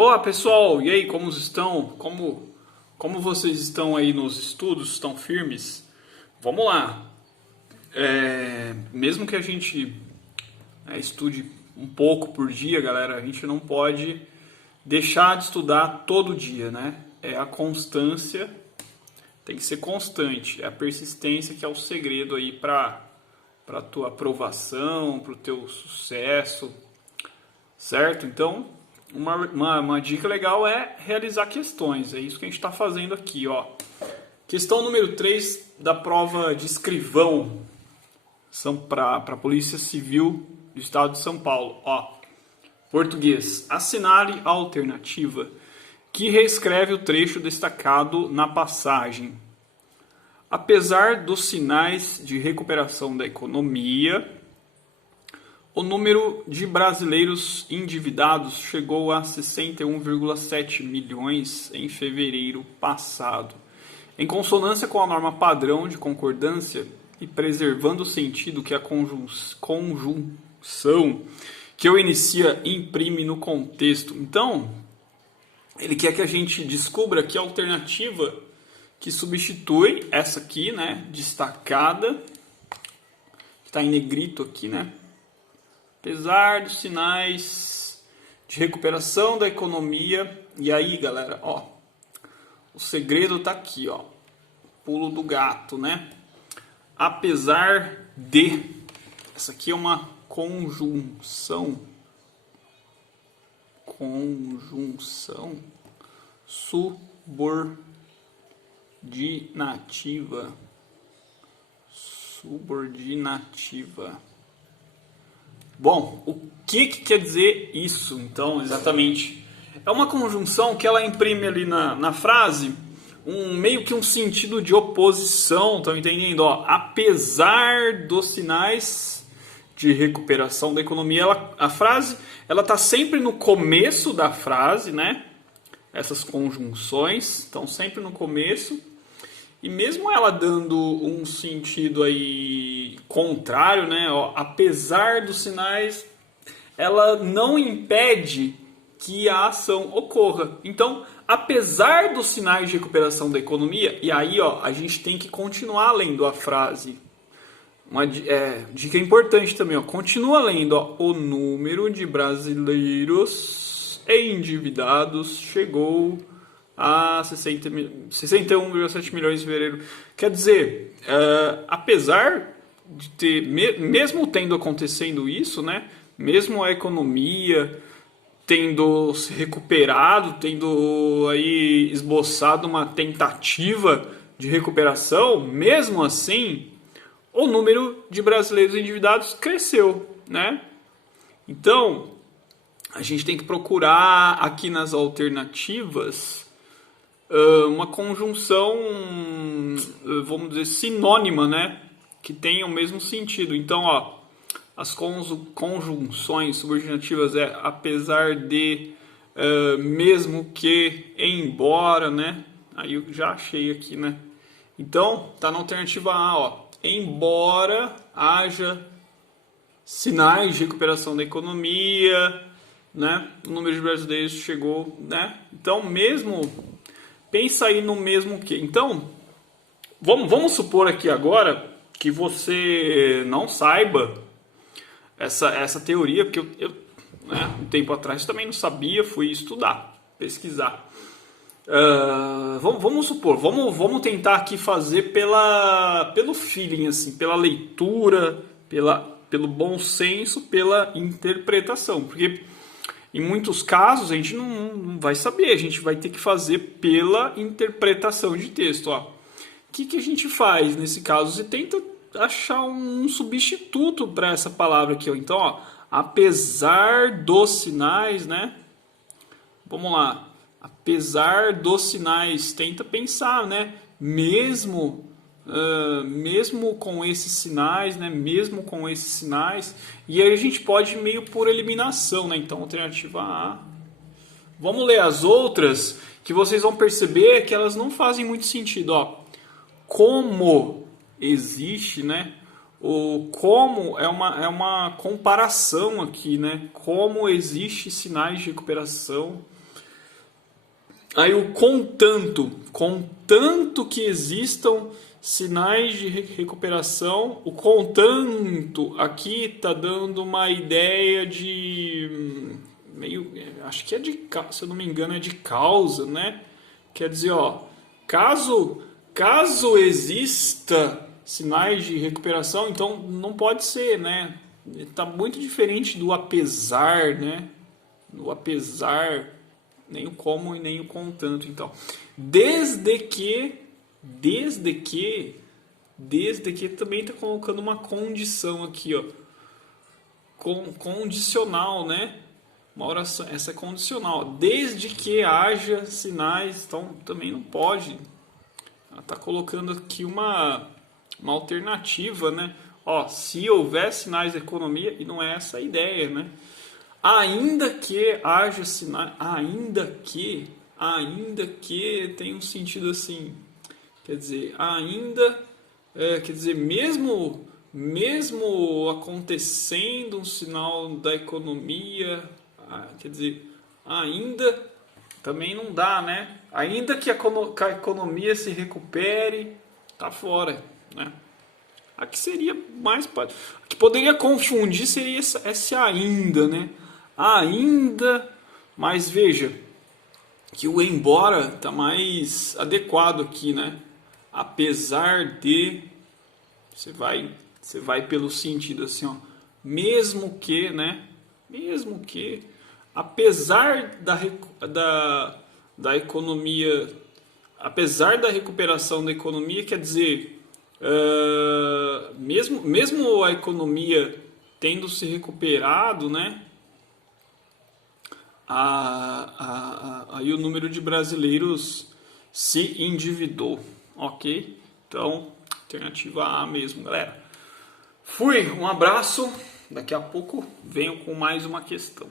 Olá pessoal, e aí, como estão? Como vocês estão aí nos estudos? Estão firmes? Vamos lá. Mesmo que a gente estude um pouco por dia, galera, a gente não pode deixar de estudar todo dia, né? É a constância, tem que ser constante, é a persistência que é o segredo aí para tua aprovação, para o teu sucesso, certo? Então, uma dica legal é realizar questões. É isso que a gente está fazendo aqui, ó. Questão número 3 da prova de escrivão para a Polícia Civil do Estado de São Paulo. Ó, português. Assinale a alternativa que reescreve o trecho destacado na passagem. Apesar dos sinais de recuperação da economia, o número de brasileiros endividados chegou a 61,7 milhões em fevereiro passado. Em consonância com a norma padrão de concordância e preservando o sentido que a conjunção que eu inicia imprime no contexto. Então, ele quer que a gente descubra que a alternativa que substitui essa aqui, né, destacada, que está em negrito aqui, né? Apesar dos sinais de recuperação da economia. E aí, galera, ó, o segredo tá aqui, ó. Pulo do gato, né? Apesar de. Essa aqui é uma conjunção. Conjunção subordinativa. Subordinativa. Bom, o que quer dizer isso, então, exatamente? É uma conjunção que ela imprime ali na frase meio que um sentido de oposição, estão entendendo? Ó, apesar dos sinais de recuperação da economia, a frase ela está sempre no começo da frase, né? Essas conjunções estão sempre no começo. E mesmo ela dando um sentido aí contrário, né? Ó, apesar dos sinais, ela não impede que a ação ocorra. Então, apesar dos sinais de recuperação da economia, e aí ó, a gente tem que continuar lendo a frase. Uma dica importante também, ó, continua lendo. Ó, o número de brasileiros endividados chegou a 61,7 milhões em fevereiro. Quer dizer, apesar de ter, mesmo tendo acontecendo isso, né, mesmo a economia tendo se recuperado, tendo aí esboçado uma tentativa de recuperação, mesmo assim, o número de brasileiros endividados cresceu, né? Então, a gente tem que procurar aqui nas alternativas uma conjunção, vamos dizer, sinônima, né? Que tenha o mesmo sentido. Então, ó, as conjunções subordinativas é apesar de, mesmo que, embora, né? Aí eu já achei aqui, né? Então, tá na alternativa A, ó. Embora haja sinais de recuperação da economia, né? O número de brasileiros chegou, né? Então, mesmo... Pensa aí no mesmo que. Então, vamos supor aqui agora que você não saiba essa teoria, porque eu né, um tempo atrás também não sabia, fui estudar, pesquisar. Vamos supor, vamos tentar aqui fazer pelo feeling, assim, pela leitura, pelo bom senso, pela interpretação, porque em muitos casos a gente não vai saber, a gente vai ter que fazer pela interpretação de texto. Ó. O que a gente faz nesse caso? Você tenta achar um substituto para essa palavra aqui. Ó. Então, ó, apesar dos sinais, né? Vamos lá. Apesar dos sinais, tenta pensar, né? Mesmo com esses sinais, né? Mesmo com esses sinais, e aí a gente pode ir meio por eliminação, né? Então, alternativa A. Vamos ler as outras, que vocês vão perceber que elas não fazem muito sentido, ó. Como existe, né? O como é uma comparação aqui, né? Como existe sinais de recuperação Aí o contanto que existam sinais de recuperação, o contanto aqui está dando uma ideia de meio, acho que é de, se eu não me engano, é de causa, né? Quer dizer, ó, caso exista sinais de recuperação, então não pode ser, né? Está muito diferente do apesar, né? Do apesar, nem o como e nem o contanto. Então, desde que também está colocando uma condição aqui, ó, condicional, né? Uma oração, essa é condicional. Desde que haja sinais, então também não pode. Ela está colocando aqui uma alternativa, né? Ó, se houver sinais de economia, e não é essa a ideia, né? Ainda que haja sinais, ainda que tem um sentido assim, quer dizer, quer dizer, mesmo acontecendo um sinal da economia, quer dizer, ainda também não dá, né? Ainda que a economia se recupere, tá fora, né? Aqui seria mais, que poderia confundir seria esse ainda, né? Ainda, mas veja que o embora tá mais adequado aqui, né? Apesar de, você vai pelo sentido assim, ó, mesmo que, né? Mesmo que, apesar da economia, apesar da recuperação da economia, quer dizer, mesmo a economia tendo se recuperado, né? Aí o número de brasileiros se endividou, ok? Então, alternativa A mesmo, galera. Fui, um abraço. Daqui a pouco venho com mais uma questão.